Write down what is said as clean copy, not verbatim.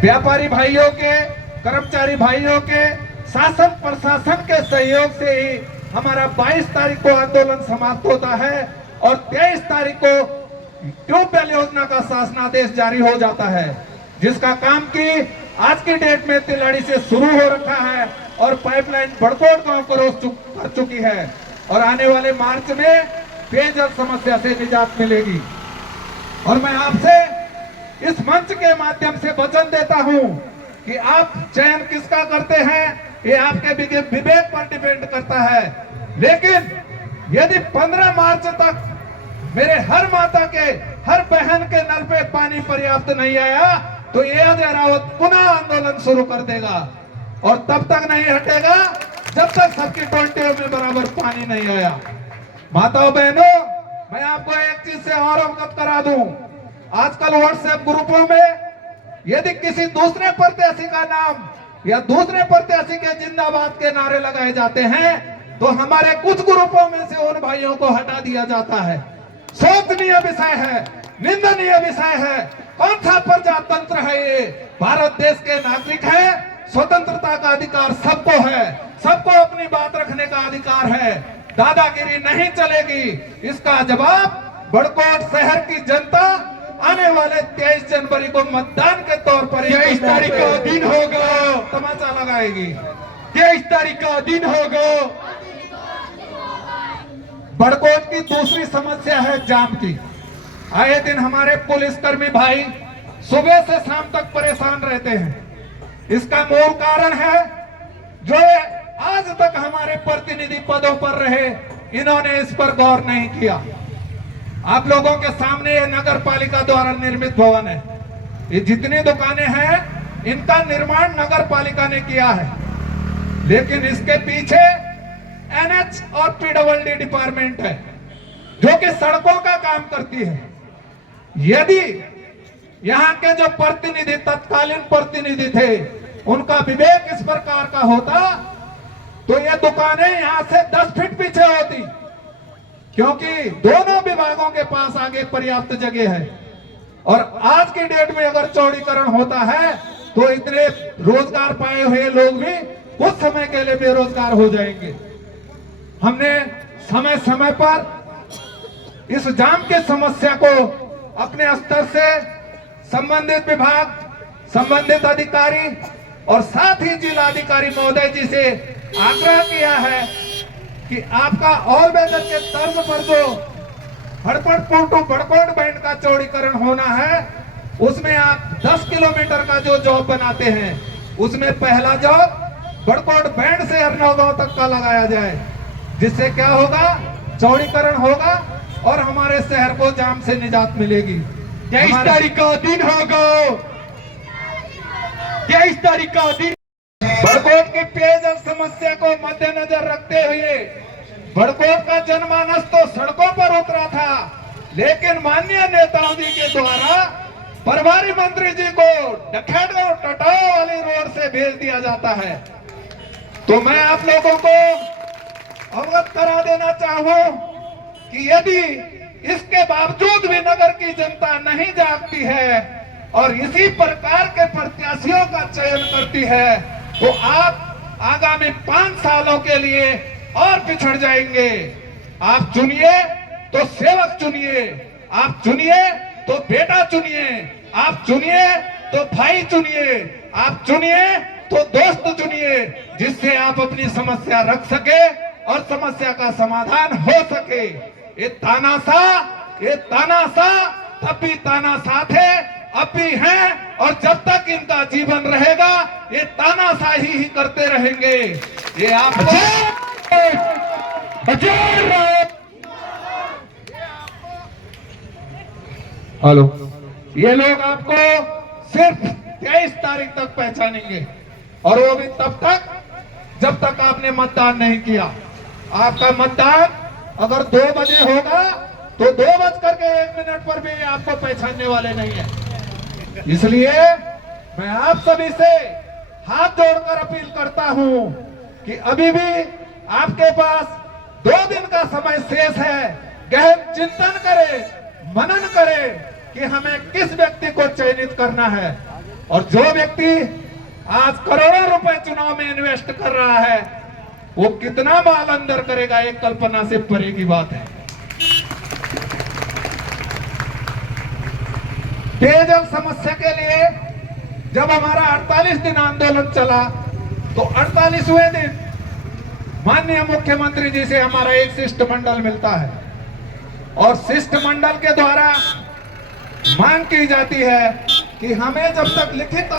व्यापारी भाइयों के, कर्मचारी भाइयों के, शासन प्रशासन के सहयोग से ही हमारा 22 तारीख को आंदोलन समाप्त होता है और 23 तारीख को ट्यूबवेल योजना का शासनादेश जारी हो जाता है, जिसका काम की आज की डेट में तिलाड़ी से शुरू हो रखा है और पाइपलाइन बड़कोट गांव क्रॉस कर चुकी है और आने वाले मार्च में पेयजल समस्या से निजात मिलेगी। और मैं आपसे इस मंच के माध्यम से वचन देता हूं कि आप चयन किसका करते हैं ये आपके विवेक पर डिपेंड करता है, लेकिन यदि 15 मार्च तक मेरे हर माता के, हर बहन के नल पे पानी पर्याप्त नहीं आया तो ये अजय रावत पुनः आंदोलन शुरू कर देगा और तब तक नहीं हटेगा जब तक सबकी टोंटियों में बराबर पानी नहीं आया। माताओं बहनों, मैं आपको एक चीज से और अवगत करा दूं, आजकल व्हाट्सएप ग्रुपों में यदि किसी दूसरे प्रत्याशी का नाम या दूसरे प्रत्याशी के जिंदाबाद के नारे लगाए जाते हैं तो हमारे कुछ ग्रुपों में से उन भाइयों को हटा दिया जाता है। शोचनीय विषय है, निंदनीय विषय है। कौन सा प्रजातंत्र है ये? भारत देश के नागरिक है, स्वतंत्रता का अधिकार सबको है, सबको अपनी बात रखने का अधिकार है, दादागिरी नहीं चलेगी। इसका जवाब बड़कोट शहर की जनता आने वाले 23 जनवरी को मतदान के तौर पर 23 तारीख का दिन होगा, तमाचा लगाएगी। 23 तारीख का दिन होगा। बड़कोट की दूसरी समस्या है जाम की। आए दिन हमारे पुलिसकर्मी भाई सुबह से शाम तक परेशान रहते हैं। इसका मूल कारण है जो आज तक हमारे प्रतिनिधि पदों पर रहे, इन्होंने इस पर गौर नहीं किया। आप लोगों के सामने ये नगर पालिका द्वारा निर्मित भवन है। ये जितनी दुकानें हैं इनका निर्माण नगर पालिका ने किया है, लेकिन इसके पीछे एनएच और पीडब्ल्यूडी डिपार्टमेंट है जो कि सड़कों का काम करती है। यदि यहाँ के जो प्रतिनिधि, तत्कालीन प्रतिनिधि थे, उनका विवेक इस प्रकार का होता तो ये दुकानें यहाँ से 10 फीट पीछे होती, क्योंकि दोनों विभागों के पास आगे पर्याप्त जगह है। और आज की डेट में अगर चौड़ीकरण होता है तो इतने रोजगार पाए हुए लोग भी कुछ समय के लिए बेरोजगार हो जाएंगे। हमने समय समय पर इस जाम की समस्या को अपने स्तर से संबंधित विभाग, संबंधित अधिकारी और साथ ही जिलाधिकारी महोदय जी से आग्रह किया है कि आपका ऑल वेदर के तर्ज पर जो हड़पड़ टू बड़कोट बैंड का चौड़ीकरण होना है, उसमें आप 10 किलोमीटर का जो जॉब बनाते हैं उसमें पहला जॉब बड़कोट बैंड से हरनौगांव तक का लगाया जाए, जिससे क्या होगा, चौड़ीकरण होगा और हमारे शहर को जाम से निजात मिलेगी। 23 तारीख का दिन होगा, 23 तारीख का दिन। बड़कोट की पेयजल समस्या को मद्देनजर रखते हुए बड़कोट का जनमानस तो सड़कों पर उतरा था, लेकिन माननीय नेताओं जी के द्वारा प्रभारी मंत्री जी को डखेड़गांव टटाव वाली रोड से भेज दिया जाता है। तो मैं आप लोगों को अवगत करा देना चाहूं कि यदि इसके बावजूद भी नगर की जनता नहीं जागती है और इसी प्रकार के प्रत्याशियों का चयन करती है तो आप आगामी 5 सालों के लिए और पिछड़ जाएंगे। आप चुनिए तो सेवक चुनिए, आप चुनिए तो बेटा चुनिए, आप चुनिए तो भाई चुनिए, आप चुनिए तो दोस्त चुनिए, जिससे आप अपनी समस्या रख सके और समस्या का समाधान हो सके। ये तानाशाह तब भी तानाशाह थे, अब भी हैं और जब तक इनका जीवन रहेगा ये तानाशाही ही करते रहेंगे। ये आप हेलो, ये लोग आपको सिर्फ 23 तारीख तक पहचानेंगे और वो भी तब तक जब तक आपने मतदान नहीं किया। आपका मतदान अगर 2 बजे होगा तो 2:01 पर भी आपको पहचानने वाले नहीं है। इसलिए मैं आप सभी से हाथ जोड़कर अपील करता हूं कि अभी भी आपके पास 2 दिन का समय शेष है। गहन चिंतन करें, मनन करें कि हमें किस व्यक्ति को चयनित करना है। और जो व्यक्ति आज करोड़ों रुपए चुनाव में इन्वेस्ट कर रहा है, वो कितना माल अंदर करेगा, एक कल्पना से परे की बात है। पेयजल समस्या के लिए जब हमारा 48 दिन आंदोलन चला, तो 48वें दिन माननीय मुख्यमंत्री जी से हमारा एक शिष्टमंडल मिलता है और शिष्टमंडल के द्वारा मांग की जाती है कि हमें जब तक लिखित